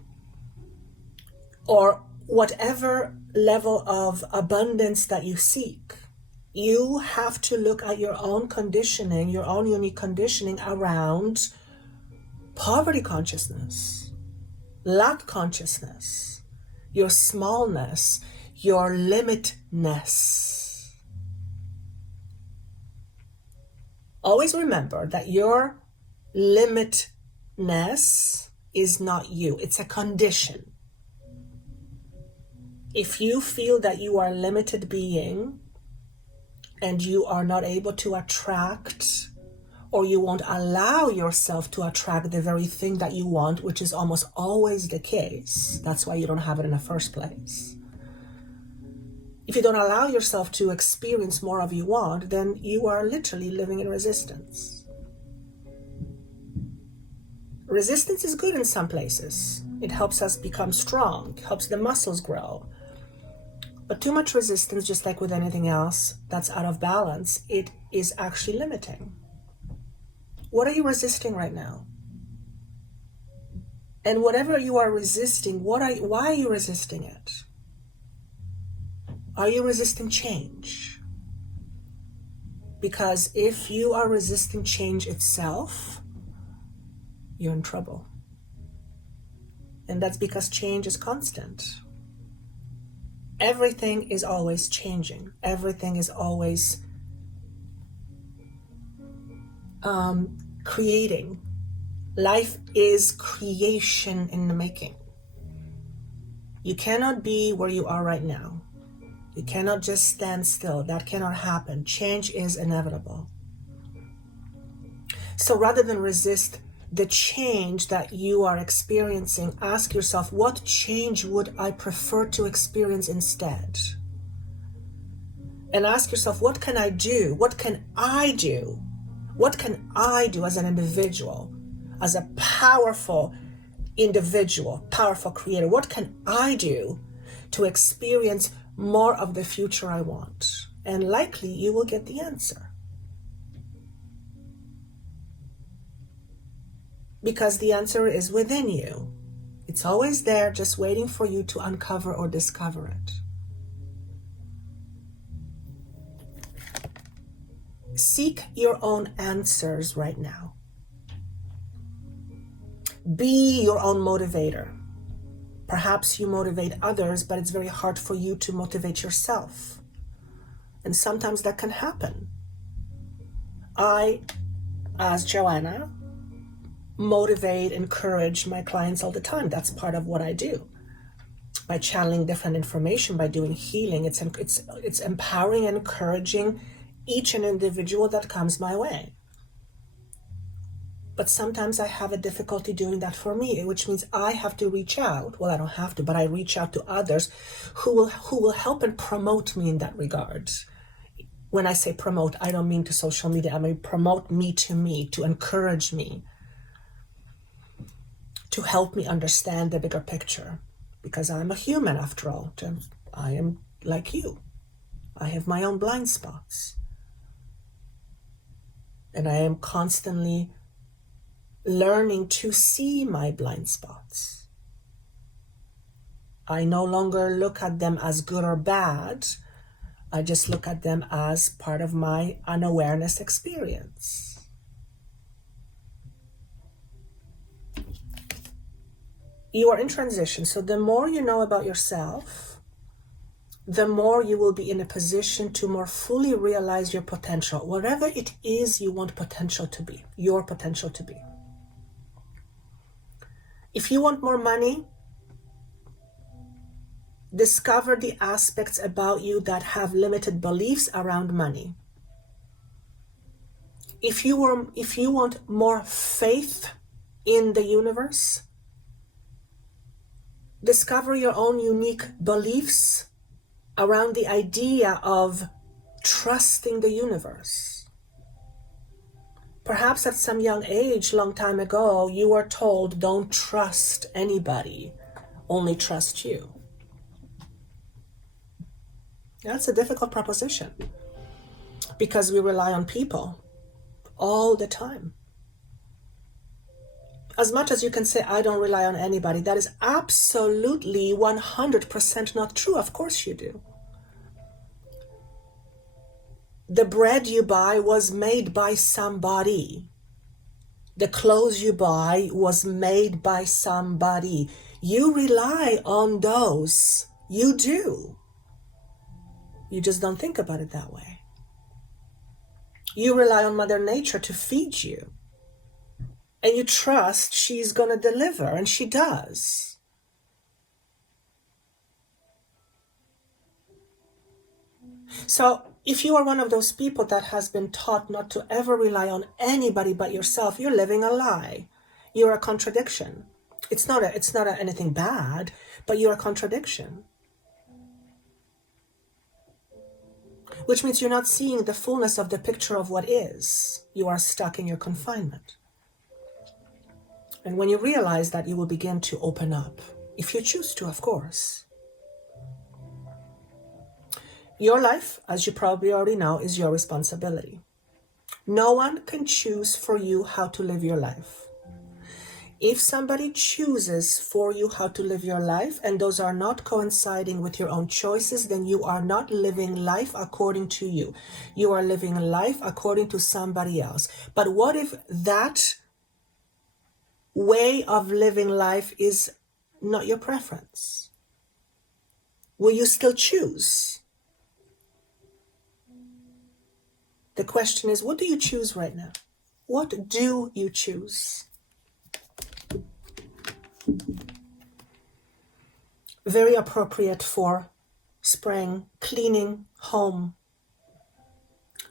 or whatever level of abundance that you seek, you have to look at your own conditioning, your own unique conditioning around poverty consciousness, lack consciousness, your smallness, your limitness. Always remember that your limitness is not you. It's a condition. If you feel that you are a limited being and you are not able to attract, or you won't allow yourself to attract the very thing that you want, which is almost always the case. That's why you don't have it in the first place. If you don't allow yourself to experience more of you want, then you are literally living in resistance. Resistance is good in some places. It helps us become strong, helps the muscles grow. But too much resistance, just like with anything else that's out of balance, it is actually limiting. What are you resisting right now? And whatever you are resisting, why are you resisting it? Are you resisting change? Because if you are resisting change itself, you're in trouble. And that's because change is constant. Everything is always changing. Everything is always creating. Life is creation in the making. You cannot be where you are right now. You cannot just stand still. That cannot happen. Change is inevitable. So rather than resist the change that you are experiencing, ask yourself, what change would I prefer to experience instead? And ask yourself, what can I do? What can I do? What can I do as an individual, as a powerful individual, powerful creator? What can I do to experience more of the future I want? And likely you will get the answer. Because the answer is within you. It's always there, just waiting for you to uncover or discover it. Seek your own answers right now. Be your own motivator. Perhaps you motivate others, but it's very hard for you to motivate yourself. And sometimes that can happen. I, as Joanna, motivate, encourage my clients all the time. That's part of what I do. By channeling different information, by doing healing, it's empowering and encouraging each and individual that comes my way. But sometimes I have a difficulty doing that for me, which means I have to reach out. Well, I don't have to, but I reach out to others who will help and promote me in that regard. When I say promote, I don't mean to social media. I mean promote me, to encourage me, to help me understand the bigger picture. Because I'm a human after all. I am like you. I have my own blind spots. And I am constantly learning to see my blind spots. I no longer look at them as good or bad. I just look at them as part of my unawareness experience. You are in transition, so the more you know about yourself, the more you will be in a position to more fully realize your potential, whatever it is you want potential to be, your potential to be. If you want more money, discover the aspects about you that have limited beliefs around money. If you want more faith in the universe, discover your own unique beliefs around the idea of trusting the universe. Perhaps at some young age, long time ago, you were told, don't trust anybody, only trust you. That's a difficult proposition because we rely on people all the time. As much as you can say, I don't rely on anybody, that is absolutely 100% not true. Of course you do. The bread you buy was made by somebody. The clothes you buy was made by somebody. You rely on those. You do. You just don't think about it that way. You rely on Mother Nature to feed you. And you trust she's going to deliver, and she does. So if you are one of those people that has been taught not to ever rely on anybody but yourself, you're living a lie. You're a contradiction. It's not anything bad, but you're a contradiction. Which means you're not seeing the fullness of the picture of what is. You are stuck in your confinement. And when you realize that, you will begin to open up. If you choose to, of course. Your life, as you probably already know, is your responsibility. No one can choose for you how to live your life. If somebody chooses for you how to live your life, and those are not coinciding with your own choices, then you are not living life according to you. You are living life according to somebody else. But what if that way of living life is not your preference? Will you still choose? The question is, what do you choose right now? What do you choose? Very appropriate for spring, cleaning home.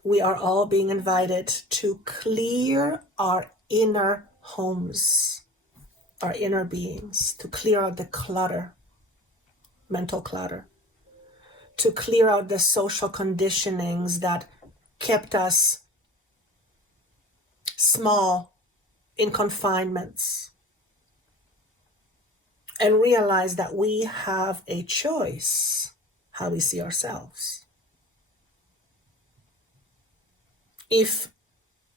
We are all being invited to clear our inner homes, our inner beings, to clear out the clutter, mental clutter, to clear out the social conditionings that kept us small in confinements, and realize that we have a choice how we see ourselves. If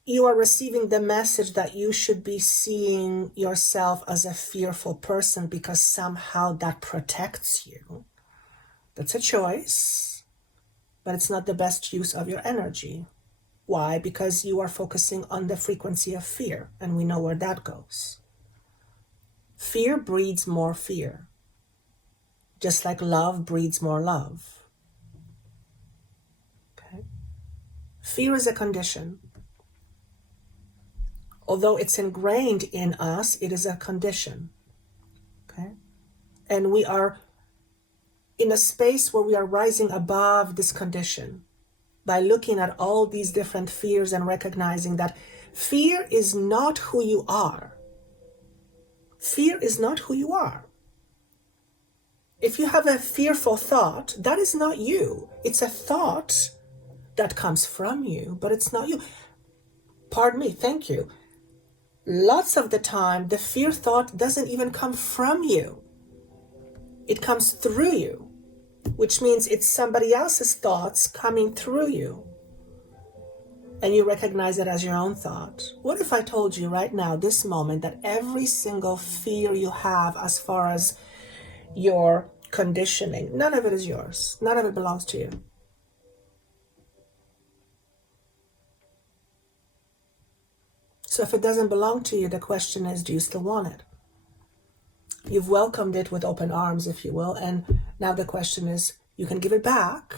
you are receiving the message that you should be seeing yourself as a fearful person because somehow that protects you, that's a choice, but it's not the best use of your energy. Why? Because you are focusing on the frequency of fear, and we know where that goes. Fear breeds more fear, just like love breeds more love. Okay? Fear is a condition. Although it's ingrained in us, it is a condition. Okay? And we are in a space where we are rising above this condition by looking at all these different fears and recognizing that fear is not who you are. Fear is not who you are. If you have a fearful thought, that is not you. It's a thought that comes from you, but it's not you. Pardon me, thank you. Lots of the time, the fear thought doesn't even come from you. It comes through you, which means it's somebody else's thoughts coming through you. And you recognize it as your own thought. What if I told you right now, this moment, that every single fear you have as far as your conditioning, none of it is yours. None of it belongs to you. So if it doesn't belong to you, the question is, do you still want it? You've welcomed it with open arms, if you will. And now the question is, you can give it back,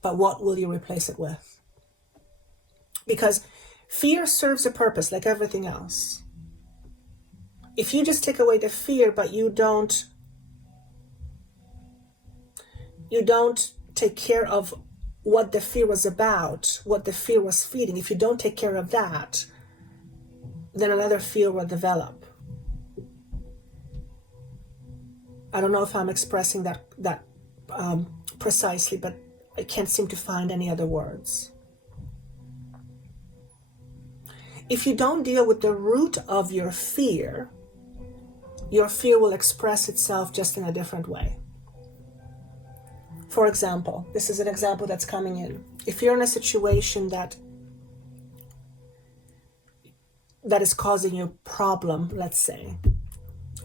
but what will you replace it with? Because fear serves a purpose like everything else. If you just take away the fear, but you don't take care of what the fear was about, what the fear was feeding, if you don't take care of that, then another fear will develop. I don't know if I'm expressing that precisely, but I can't seem to find any other words. If you don't deal with the root of your fear will express itself just in a different way. For example, this is an example that's coming in. If you're in a situation that is causing you a problem, let's say,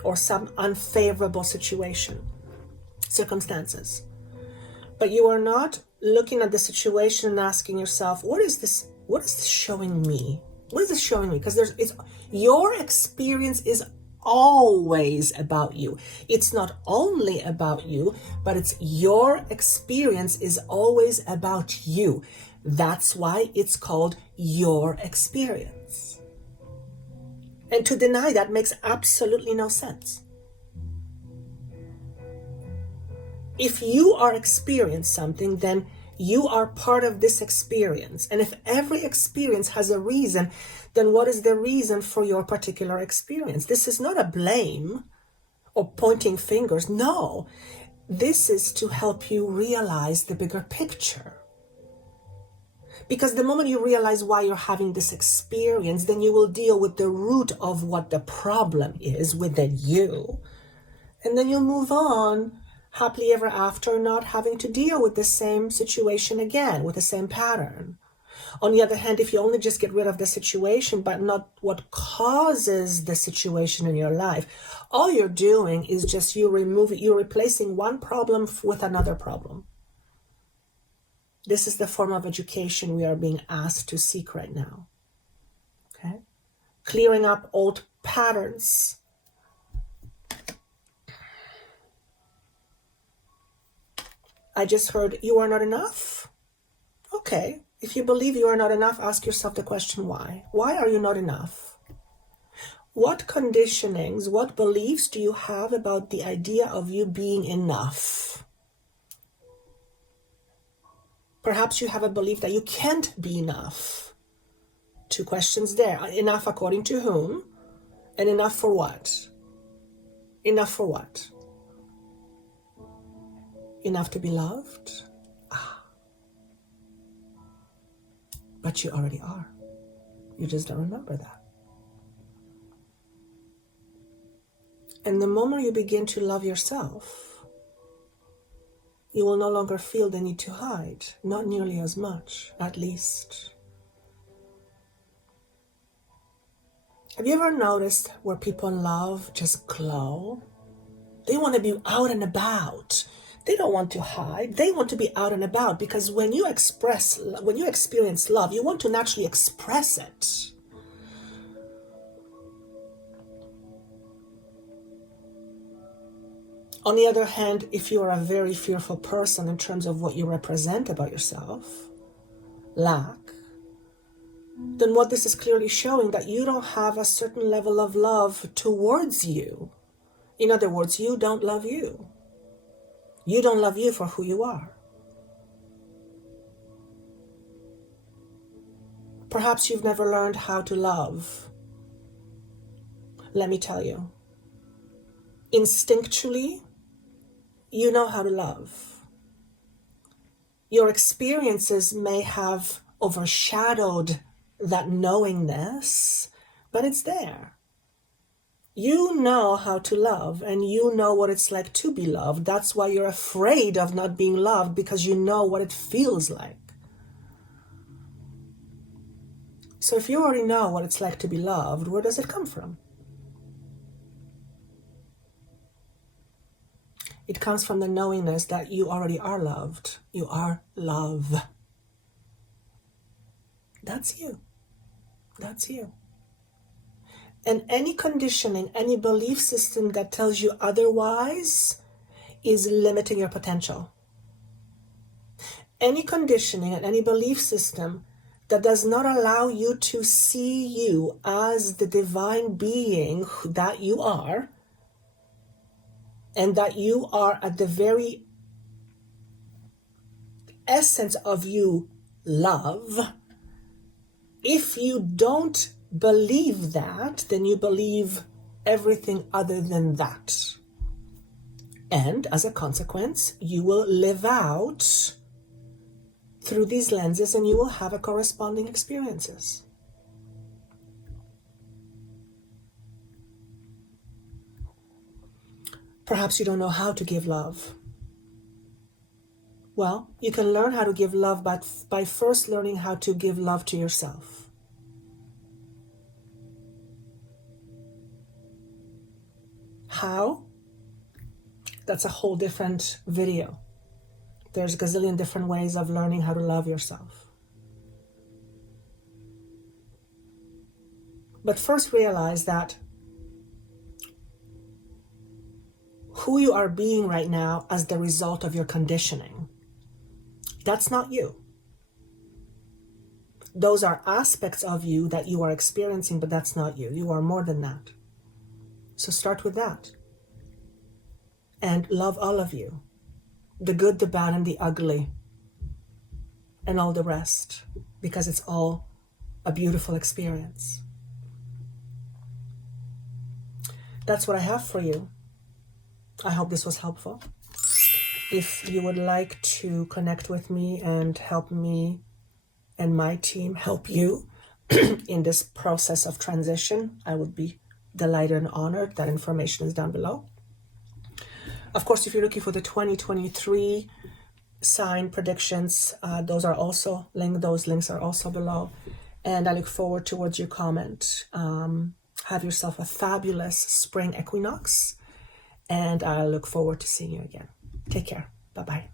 or some unfavorable circumstances, but you are not looking at the situation and asking yourself, what is this showing me? What is this showing me? Because your experience is always about you. It's not only about you, but it's your experience is always about you. That's why it's called your experience. And to deny that makes absolutely no sense. If you are experiencing something, then you are part of this experience. And if every experience has a reason, then what is the reason for your particular experience? This is not a blame or pointing fingers. No, this is to help you realize the bigger picture. Because the moment you realize why you're having this experience, then you will deal with the root of what the problem is within you. And then you'll move on happily ever after, not having to deal with the same situation again, with the same pattern. On the other hand, if you only just get rid of the situation, but not what causes the situation in your life, all you're doing is just you're replacing one problem with another problem. This is the form of education we are being asked to seek right now. Okay? Clearing up old patterns. I just heard, you are not enough? Okay. If you believe you are not enough, ask yourself the question, why? Why are you not enough? What conditionings, what beliefs do you have about the idea of you being enough? Perhaps you have a belief that you can't be enough. Two questions there. Enough according to whom? And enough for what? Enough for what? Enough to be loved? But you already are. You just don't remember that. And the moment you begin to love yourself, you will no longer feel the need to hide, not nearly as much, at least. Have you ever noticed where people in love just glow? They want to be out and about. They don't want to hide. They want to be out and about, because when you experience love, you want to naturally express it. On the other hand, if you are a very fearful person in terms of what you represent about yourself, lack, then what this is clearly showing that you don't have a certain level of love towards you. In other words, you don't love you. You don't love you for who you are. Perhaps you've never learned how to love. Let me tell you, instinctually, you know how to love. Your experiences may have overshadowed that knowingness, but it's there. You know how to love, and you know what it's like to be loved. That's why you're afraid of not being loved, because you know what it feels like. So if you already know what it's like to be loved, where does it come from? It comes from the knowingness that you already are loved. You are love. That's you. That's you. And any conditioning, any belief system that tells you otherwise is limiting your potential. Any conditioning and any belief system that does not allow you to see you as the divine being that you are, and that you are at the very essence of you, love. If you don't believe that, then you believe everything other than that. And as a consequence, you will live out through these lenses, and you will have a corresponding experiences. Perhaps you don't know how to give love. Well, you can learn how to give love by first learning how to give love to yourself. How? That's a whole different video. There's a gazillion different ways of learning how to love yourself. But first realize that who you are being right now as the result of your conditioning, that's not you. Those are aspects of you that you are experiencing, but that's not you. You are more than that. So start with that. And love all of you. The good, the bad, and the ugly. And all the rest. Because it's all a beautiful experience. That's what I have for you. I hope this was helpful. If you would like to connect with me and help me and my team help you in this process of transition, I would be delighted and honored. That information is down below. Of course, if you're looking for the 2023 sign predictions, those links are also below. And I look forward towards your comment. Have yourself a fabulous spring equinox. And I look forward to seeing you again. Take care. Bye-bye.